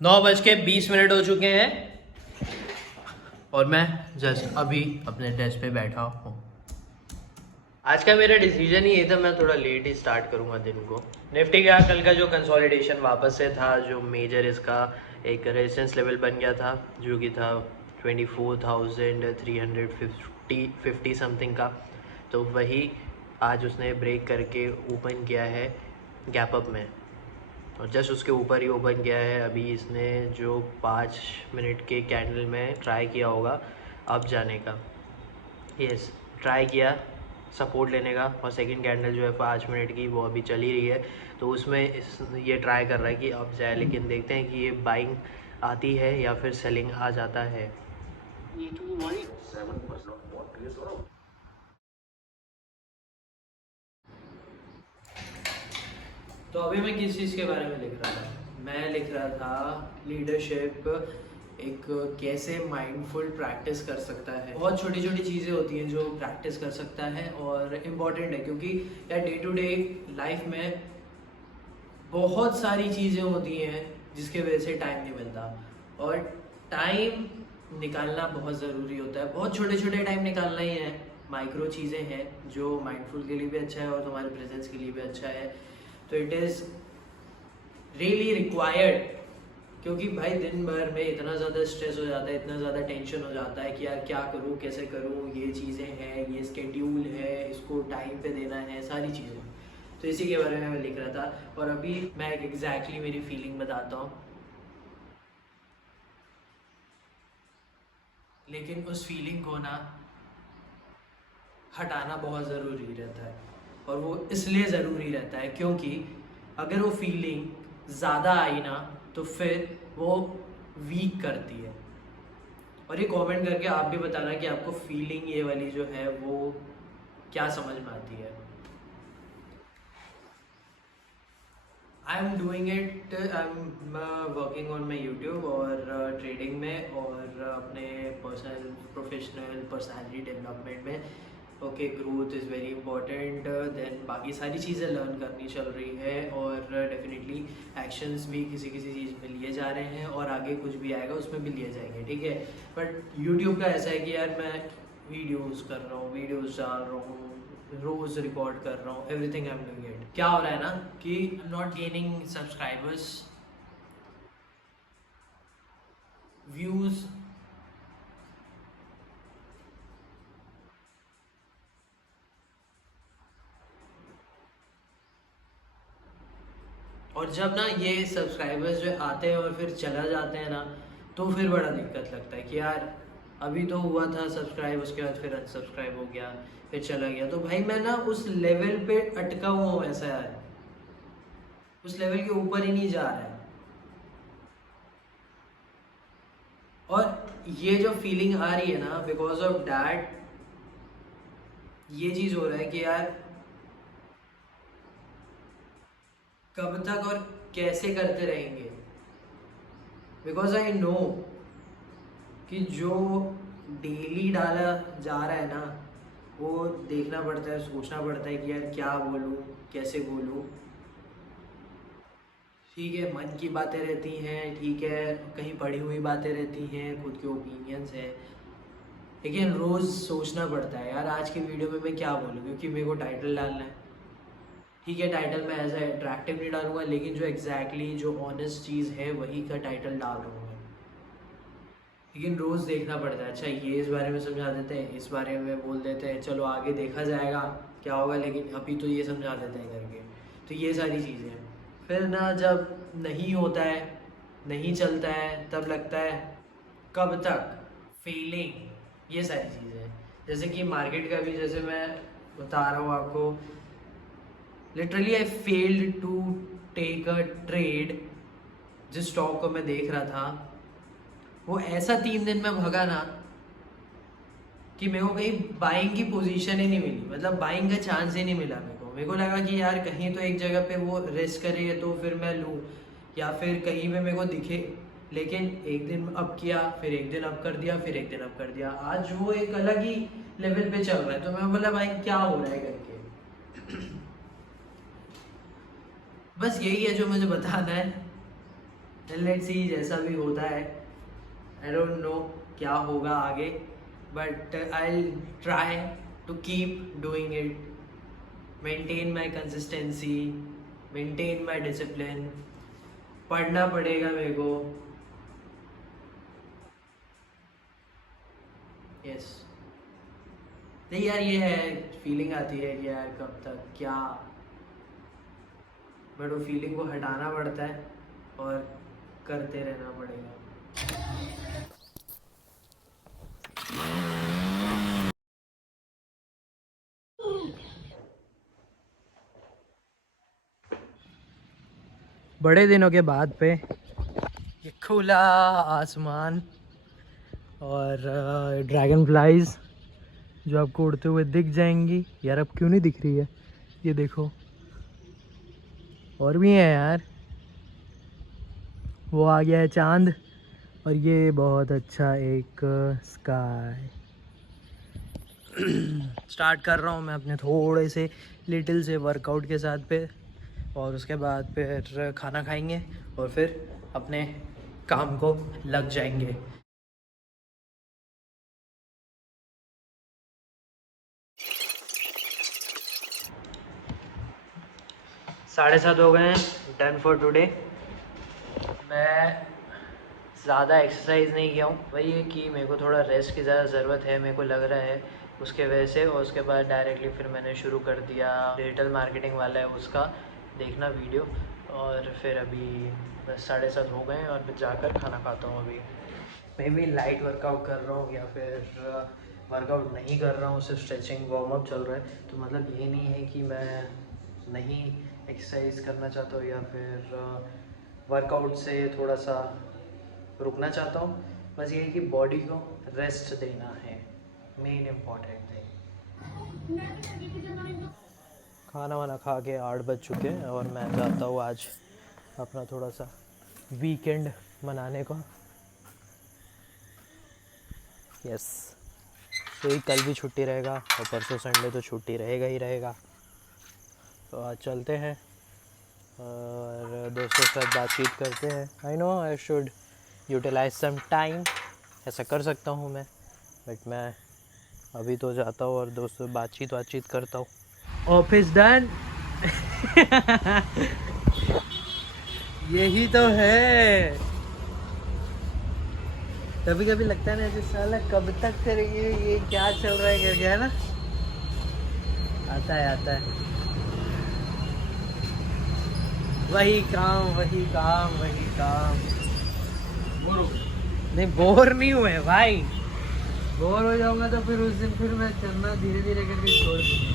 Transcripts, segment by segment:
9:20 हो चुके हैं और मैं जस्ट अभी अपने डेस्क पे बैठा हूँ। आज का मेरा डिसीजन ही ये था, मैं थोड़ा लेट ही स्टार्ट करूँगा दिन को। निफ्टी का कल का जो कंसोलिडेशन वापस से था, जो मेजर इसका एक रेजिस्टेंस लेवल बन गया था जो कि था 24,350 समथिंग का, तो वही आज उसने ब्रेक करके ओपन किया है गैप अप में और जस्ट उसके ऊपर ही ओपन किया है। अभी इसने जो 5 मिनट के कैंडल में ट्राई किया होगा अब जाने का, यस ट्राई किया सपोर्ट लेने का, और सेकंड कैंडल जो है 5 मिनट की वो अभी चल ही रही है, तो उसमें ये ट्राई कर रहा है कि अब जाए, लेकिन देखते हैं कि ये बाइंग आती है या फिर सेलिंग आ जाता है। तो अभी मैं किस चीज़ के बारे में लिख रहा था? मैं लिख रहा था लीडरशिप एक कैसे माइंडफुल प्रैक्टिस कर सकता है। बहुत छोटी छोटी चीज़ें होती हैं जो प्रैक्टिस कर सकता है और इम्पॉर्टेंट है, क्योंकि यार डे टू डे लाइफ में बहुत सारी चीज़ें होती हैं जिसके वजह से टाइम नहीं मिलता, और टाइम निकालना बहुत ज़रूरी होता है। बहुत छोटे छोटे टाइम निकालना ही है, माइक्रो चीज़ें हैं जो माइंडफुल के लिए भी अच्छा है और तुम्हारे प्रेजेंस के लिए भी अच्छा है। तो इट इज़ रियली रिक्वायर्ड, क्योंकि भाई दिन भर में इतना ज़्यादा स्ट्रेस हो जाता है, इतना ज़्यादा टेंशन हो जाता है कि यार क्या करूँ, कैसे करूँ, ये चीज़ें हैं, ये स्केड्यूल है, इसको टाइम पे देना है, सारी चीज़ें। तो इसी के बारे में मैं लिख रहा था और अभी मैं एग्जैक्टली मेरी फीलिंग बताता हूँ, लेकिन उस फीलिंग को ना हटाना बहुत ज़रूरी रहता है। और वो इसलिए ज़रूरी रहता है क्योंकि अगर वो फीलिंग ज़्यादा आई ना तो फिर वो वीक करती है। और ये कमेंट करके आप भी बताना कि आपको फीलिंग ये वाली जो है वो क्या समझ में आती है। I am doing it, I am working on my YouTube और ट्रेडिंग में और अपने पर्सनल प्रोफेशनल पर्सनैलिटी डेवलपमेंट में। Okay, growth is very important, then बाकी सारी चीज़ें लर्न करनी चल रही है और डेफिनेटली एक्शंस भी किसी किसी चीज़ में लिए जा रहे हैं और आगे कुछ भी आएगा उसमें भी लिए जाएंगे, ठीक है। बट यूट्यूब का ऐसा है कि यार मैं वीडियोज़ कर रहा हूँ, वीडियोज़ डाल रहा हूँ, रोज़ रिकॉर्ड कर रहा हूँ, everything I am doing it. क्या हो रहा है ना कि I am not gaining subscribers, views, और जब ना ये सब्सक्राइबर्स जो आते हैं और फिर चला जाते हैं ना, तो फिर बड़ा दिक्कत लगता है कि यार अभी तो हुआ था सब्सक्राइब, उसके बाद फिर अनसब्सक्राइब हो गया, फिर चला गया। तो भाई मैं ना उस लेवल पे अटका हुआ हूँ, ऐसा है, उस लेवल के ऊपर ही नहीं जा रहा है। और ये जो फीलिंग आ रही है ना, बिकॉज ऑफ डैट ये चीज़ हो रहा है कि यार कब तक और कैसे करते रहेंगे। बिकॉज आई नो कि जो डेली डाला जा रहा है ना, वो देखना पड़ता है, सोचना पड़ता है कि यार क्या बोलूँ, कैसे बोलूँ। ठीक है, मन की बातें रहती हैं, ठीक है, कहीं पढ़ी हुई बातें रहती हैं, खुद के ओपिनियंस है, लेकिन रोज़ सोचना पड़ता है यार आज की वीडियो में मैं क्या बोलूँ, क्योंकि मेरे को टाइटल डालना है। ठीक है, टाइटल मैं ऐसा अट्रैक्टिव नहीं डालूंगा, लेकिन जो एग्जैक्टली जो ऑनेस्ट चीज़ है वही का टाइटल डाल रहा हूँ मैं। लेकिन रोज़ देखना पड़ता है, अच्छा ये इस बारे में समझा देते हैं, इस बारे में बोल देते हैं, चलो आगे देखा जाएगा क्या होगा, लेकिन अभी तो ये समझा देते हैं करके। तो ये सारी चीज़ें हैं। फिर ना जब नहीं होता है, नहीं चलता है, तब लगता है कब तक, फीलिंग, ये सारी चीज़ें। जैसे कि मार्केट का भी, जैसे मैं बता रहा हूँ आपको, literally I failed to take a trade. जिस स्टॉक को मैं देख रहा था वो ऐसा 3 दिन में भगा ना कि मेरे को कहीं बाइंग की पोजीशन ही नहीं मिली, मतलब बाइंग का चांस ही नहीं मिला। मेरे को लगा कि यार कहीं तो एक जगह पे वो रिस्क करे तो फिर मैं लूँ, या फिर कहीं पे मेरे को दिखे। लेकिन एक दिन अप किया, फिर एक दिन अप कर दिया, फिर एक दिन अप कर दिया, आज वो एक अलग ही लेवल पे चल रहा है। तो मैं बोला भाई क्या हो रहा है करके। बस यही है जो मुझे बताना है। लेट्स सी जैसा भी होता है, आई डोंट नो क्या होगा आगे, but I try to keep doing it, maintain my consistency, maintain my discipline. पढ़ना पड़ेगा मेरे को। यस नहीं यार, ये है फीलिंग आती है कि यार कब तक क्या, बट वो फीलिंग को हटाना पड़ता है और करते रहना पड़ेगा। बड़े दिनों के बाद पे ये खुला आसमान और ड्रैगन फ्लाइज जो आपको उड़ते हुए दिख जाएंगी। यार अब क्यों नहीं दिख रही है, ये देखो और भी है यार। वो आ गया है चांद और ये बहुत अच्छा एक स्काई। स्टार्ट कर रहा हूँ मैं अपने थोड़े से लिटिल से वर्कआउट के साथ पे, और उसके बाद फिर खाना खाएंगे और फिर अपने काम को लग जाएंगे। 7:30 हो गए हैं। Done for today. मैं ज़्यादा एक्सरसाइज नहीं किया हूँ, वही है कि मेरे को थोड़ा रेस्ट की ज़्यादा ज़रूरत है, मेरे को लग रहा है उसके वजह से। और उसके बाद डायरेक्टली फिर मैंने शुरू कर दिया डिजिटल मार्केटिंग वाला है उसका देखना वीडियो। और फिर अभी बस 7:30 हो गए हैं और फिर जाकर खाना खाता हूँ। अभी मैं भी लाइट वर्कआउट कर रहा हूँ या फिर वर्कआउट नहीं कर रहा हूँ, सिर्फ स्ट्रेचिंग वार्म अप चल रहा है। तो मतलब ये नहीं है कि मैं नहीं एक्सरसाइज करना चाहता हूँ या फिर वर्कआउट से थोड़ा सा रुकना चाहता हूँ। बस ये है कि बॉडी को रेस्ट देना है मेन इम्पॉर्टेंट थिंग। खाना वाना खा के 8 बज चुके हैं और मैं चाहता हूँ आज अपना थोड़ा सा वीकेंड मनाने को। यस, तो ये कल भी छुट्टी रहेगा और परसों संडे तो छुट्टी रहेगा ही रहेगा। तो आज चलते हैं और दोस्तों के साथ बातचीत करते हैं। I know I should utilise some time, ऐसा कर सकता हूँ मैं, बट मैं अभी तो जाता हूँ और दोस्तों बातचीत करता हूँ। Office done. यही तो है। कभी कभी लगता है ना ऐसे, साला कब तक करेंगे, ये क्या चल रहा है करके, है ना। आता है वही काम वही काम वही काम। नहीं बोर नहीं हुए भाई, बोर हो जाऊंगा तो फिर उस दिन फिर मैं करना धीरे धीरे करके छोड़ दूंगा।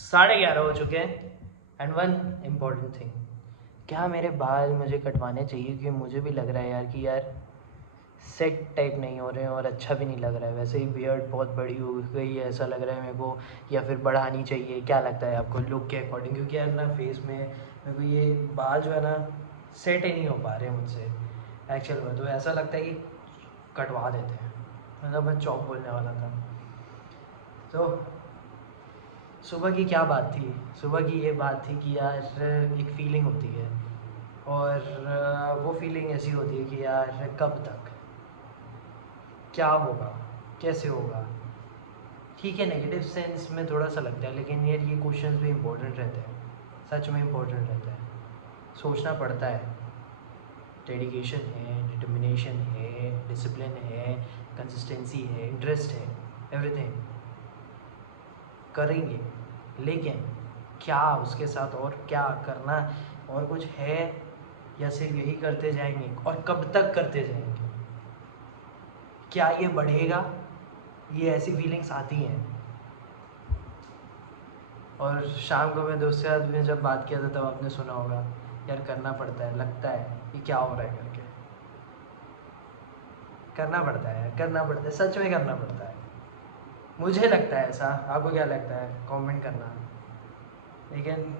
11:30 हो चुके हैं। एंड वन इम्पॉर्टेंट थिंग, क्या मेरे बाल मुझे कटवाने चाहिए? क्योंकि मुझे भी लग रहा है यार कि यार सेट टाइप नहीं हो रहे हैं और अच्छा भी नहीं लग रहा है। वैसे ही बियर्ड बहुत बड़ी हो गई है ऐसा लग रहा है मेरे को, या फिर बढ़ानी चाहिए। क्या लगता है आपको लुक के अकॉर्डिंग? क्योंकि यार ना फेस में मेरे को ये बाल जो है ना सेट ही नहीं हो पा रहे मुझसे एक्चुअल में। तो ऐसा लगता है कि कटवा देते हैं, मतलब मैं चौक बोलने वाला था। तो सुबह की क्या बात थी? सुबह की ये बात थी कि यार एक फ़ीलिंग होती है और वो फीलिंग ऐसी होती है कि यार कब तक, क्या होगा, कैसे होगा। ठीक है, नेगेटिव सेंस में थोड़ा सा लगता है, लेकिन यार ये क्वेश्चंस भी इम्पोर्टेंट रहते हैं, सच में इम्पोर्टेंट रहता है। सोचना पड़ता है। डेडिकेशन है, डिटर्मिनेशन है, डिसिप्लिन है, कंसिस्टेंसी है, इंटरेस्ट है, एवरीथिंग करेंगे। लेकिन क्या उसके साथ और क्या करना, और कुछ है या सिर्फ यही करते जाएंगे? और कब तक करते जाएंगे? क्या ये बढ़ेगा? ये ऐसी फीलिंग्स आती हैं। और शाम को मैं दोस्त के साथ में जब बात किया था तब आपने सुना होगा, यार करना पड़ता है, लगता है कि क्या हो रहा है करके। करना पड़ता है, करना पड़ता है, सच में करना पड़ता है। मुझे लगता है ऐसा, आपको क्या लगता है कमेंट करना। लेकिन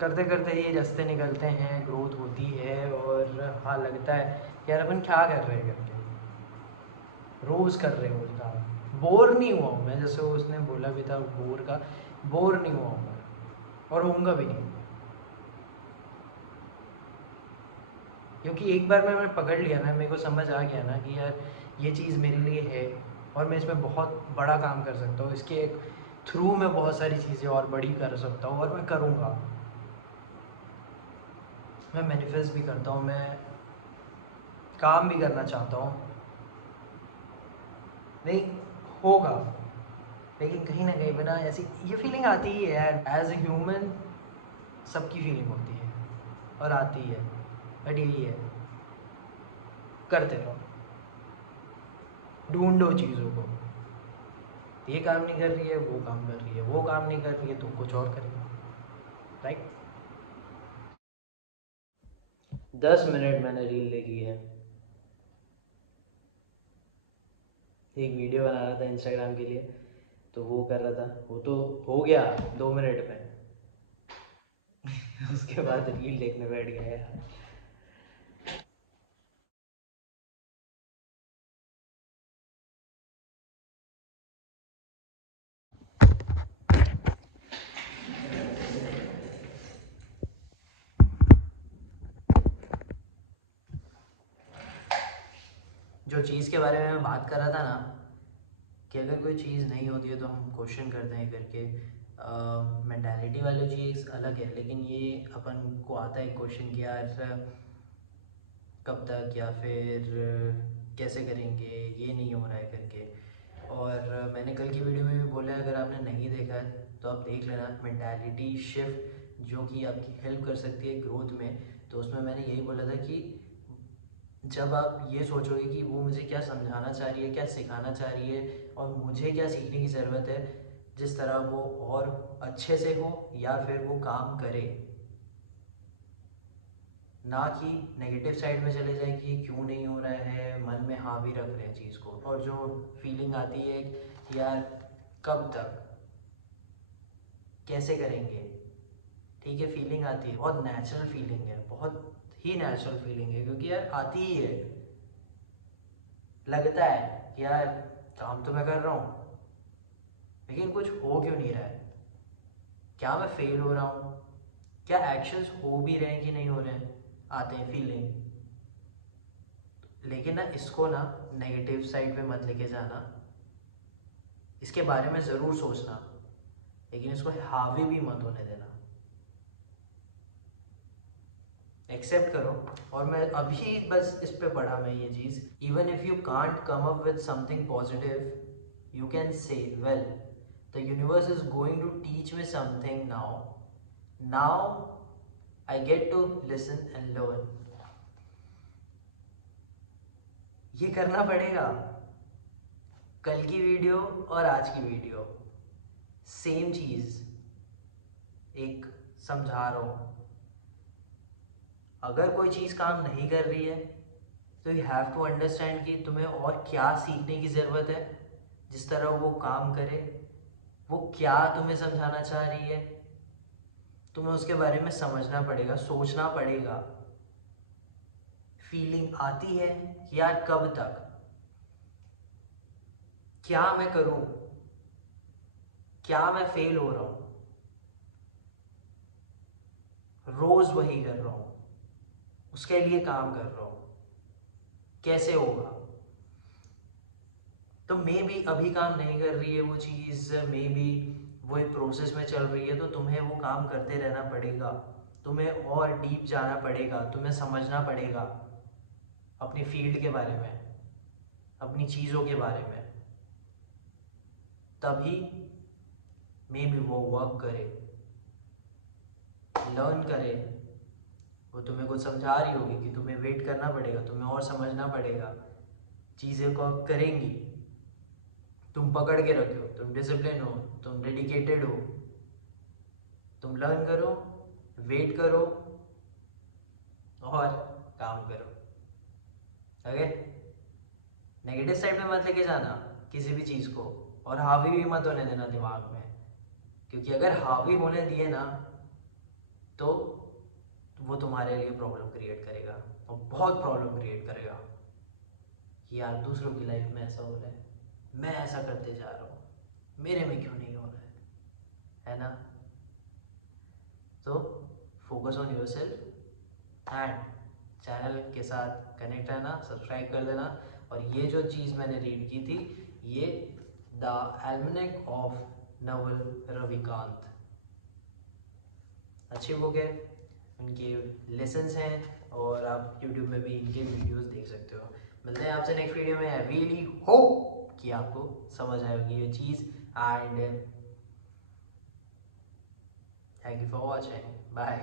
करते करते ही रास्ते निकलते हैं, ग्रोथ होती है और हाँ लगता है यार अपन क्या कर रहे हैं करके, रोज़ कर रहे हो काम। बोर नहीं हुआ हूँ मैं, जैसे उसने बोला भी था बोर का, बोर नहीं हुआ हूँ मैं और होऊंगा भी नहीं। क्योंकि एक बार मैंने पकड़ लिया ना, मेरे को समझ आ गया ना कि यार ये चीज़ मेरे लिए है और मैं इसमें बहुत बड़ा काम कर सकता हूँ, इसके थ्रू मैं बहुत सारी चीज़ें और बड़ी कर सकता हूँ और मैं करूँगा। मैं मैनिफेस्ट भी करता हूँ, मैं काम भी करना चाहता हूँ, नहीं होगा। लेकिन कहीं ना कहीं बिना ऐसी ये फीलिंग आती ही है यार, एज ए ह्यूमन सबकी फीलिंग होती है और आती है, बट यही है करते रहो, ढूंढो चीज़ों को। ये काम नहीं कर रही है, वो काम कर रही है, वो काम नहीं कर रही है तो कुछ और करेगा, राइट। 10 मिनट मैंने रील देखी है, एक वीडियो बना रहा था इंस्टाग्राम के लिए, तो वो कर रहा था, वो तो हो गया 2 मिनट में। उसके बाद रील देखने बैठ गया यार। जो चीज़ के बारे में मैं बात कर रहा था ना, कि अगर कोई चीज़ नहीं होती है तो हम क्वेश्चन करते हैं करके, मेंटालिटी वाली चीज़ अलग है, लेकिन ये अपन को आता है क्वेश्चन कि यार कब तक या फिर कैसे करेंगे, ये नहीं हो रहा है करके। और मैंने कल की वीडियो में भी बोला है, अगर आपने नहीं देखा है तो आप देख लेना, मेंटालिटी शिफ्ट जो कि आपकी हेल्प कर सकती है ग्रोथ में। तो उसमें मैंने यही बोला था कि जब आप ये सोचोगे कि वो मुझे क्या समझाना चाह रही है, क्या सिखाना चाह रही है और मुझे क्या सीखने की ज़रूरत है, जिस तरह वो और अच्छे से हो या फिर वो काम करे, ना कि नेगेटिव साइड में चले जाए कि क्यों नहीं हो रहा है, मन में हावी रख रहे हैं चीज़ को। और जो फीलिंग आती है कि यार कब तक, कैसे करेंगे, ठीक है फीलिंग आती है, बहुत नेचुरल फीलिंग है, बहुत ही नेचुरल फीलिंग है, क्योंकि यार आती ही है। लगता है कि यार काम तो मैं कर रहा हूँ लेकिन कुछ हो क्यों नहीं रहा है, क्या मैं फेल हो रहा हूँ, क्या एक्शंस हो भी रहे हैं कि नहीं हो रहे हैं, आते हैं फीलिंग। लेकिन ना इसको ना नेगेटिव साइड पे मत लेके जाना, इसके बारे में ज़रूर सोचना, लेकिन इसको हावी भी मत होने देना, एक्सेप्ट करो। और मैं अभी बस इस पे पढ़ा मैं ये चीज़, even if you can't come up with something positive you can say well the universe is going to teach me something now, now I get to listen and learn. ये करना पड़ेगा। कल की वीडियो और आज की वीडियो सेम चीज़, एक समझा रहा हूँ, अगर कोई चीज़ काम नहीं कर रही है तो यू हैव टू अंडरस्टैंड कि तुम्हें और क्या सीखने की ज़रूरत है, जिस तरह वो काम करे, वो क्या तुम्हें समझाना चाह रही है, तुम्हें उसके बारे में समझना पड़ेगा, सोचना पड़ेगा। फीलिंग आती है कि यार कब तक, क्या मैं करूं, क्या मैं फेल हो रहा हूं, रोज वही कर रहा हूं, उसके लिए काम कर रहा हूं, कैसे होगा। तो मे बी अभी काम नहीं कर रही है वो चीज़, मे बी वो एक प्रोसेस में चल रही है, तो तुम्हें वो काम करते रहना पड़ेगा, तुम्हें और डीप जाना पड़ेगा, तुम्हें समझना पड़ेगा अपनी फील्ड के बारे में, अपनी चीज़ों के बारे में, तभी मे बी वो वर्क करे, लर्न करे। वो तुम्हें कुछ समझा रही होगी कि तुम्हें वेट करना पड़ेगा, तुम्हें और समझना पड़ेगा, चीज़ें को करेंगी, तुम पकड़ के रखो, तुम डिसिप्लिन हो, तुम डेडिकेटेड हो, तुम लर्न करो, वेट करो और काम करो। ओके। नेगेटिव साइड में मत लेके जाना किसी भी चीज़ को, और हावी भी मत होने देना दिमाग में, क्योंकि अगर हावी होने दिए ना तो वो तुम्हारे लिए प्रॉब्लम क्रिएट करेगा, और बहुत प्रॉब्लम क्रिएट करेगा कि यार दूसरों की लाइफ में ऐसा हो रहा है, मैं ऐसा करते जा रहा हूँ, मेरे में क्यों नहीं हो रहा है ना। तो focus on yourself and channel के साथ कनेक्ट रहना, सब्सक्राइब कर देना। और ये जो चीज़ मैंने रीड की थी, ये द एल्मनेक ऑफ नवल रविकांत, अच्छी बुक है, उनके लेसन्स हैं और आप यूट्यूब में भी इनके वीडियोस देख सकते हो। मिलते हैं आपसे नेक्स्ट वीडियो में। आई रियली होप कि आपको समझ आएगी ये चीज़, and thank you for watching, bye.